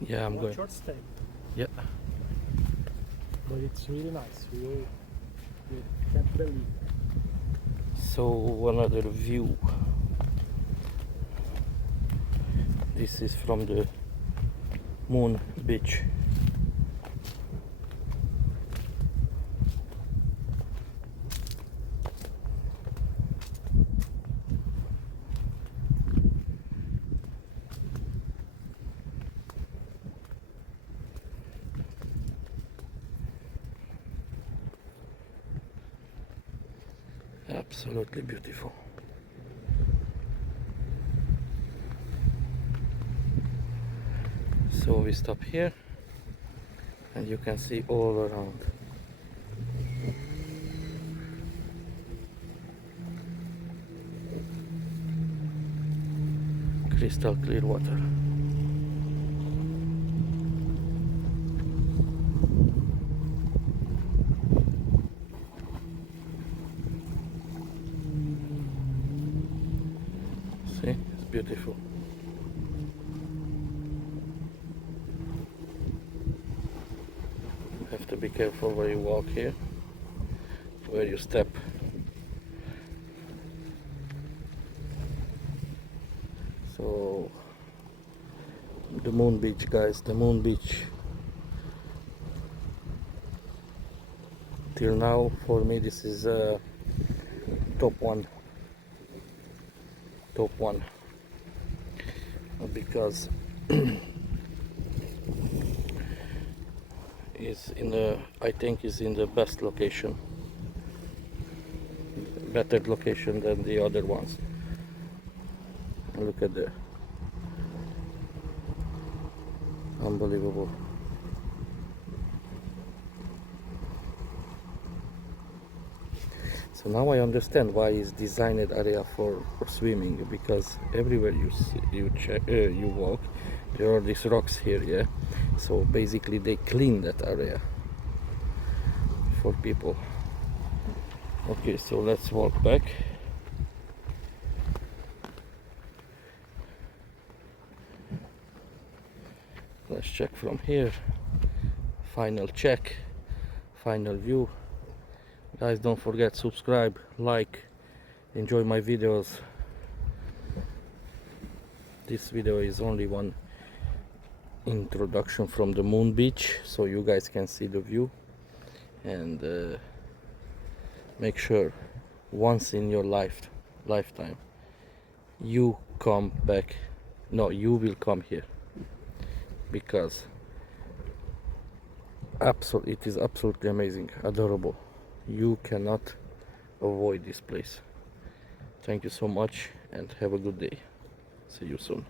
Yeah, I'm going. Short stay, Yeah. but it's really nice. You can't believe it. So another view. This is from the Moon Beach. Absolutely beautiful. So we stop here and you can see all around. Crystal clear water. See, it's beautiful. Have to be careful where you walk here, where you step. So the Moon Beach, guys, the Moon Beach. Till now, for me, this is top one. Top one, because is in the, I think is in the best location, better location than the other ones. Look at that, unbelievable. So now I understand why it's designed area for swimming, because everywhere you walk, there are these rocks here, yeah. So basically they clean that area for people. Okay, so let's walk back. Let's check from here. Final check, final view. Guys, don't forget, subscribe, like, enjoy my videos. This video is only one introduction from the Moon Beach, so you guys can see the view. And make sure once in your lifetime you come back. No, you will come here, because it is absolutely amazing, adorable. You cannot avoid this place. Thank you so much and have a good day. See you soon.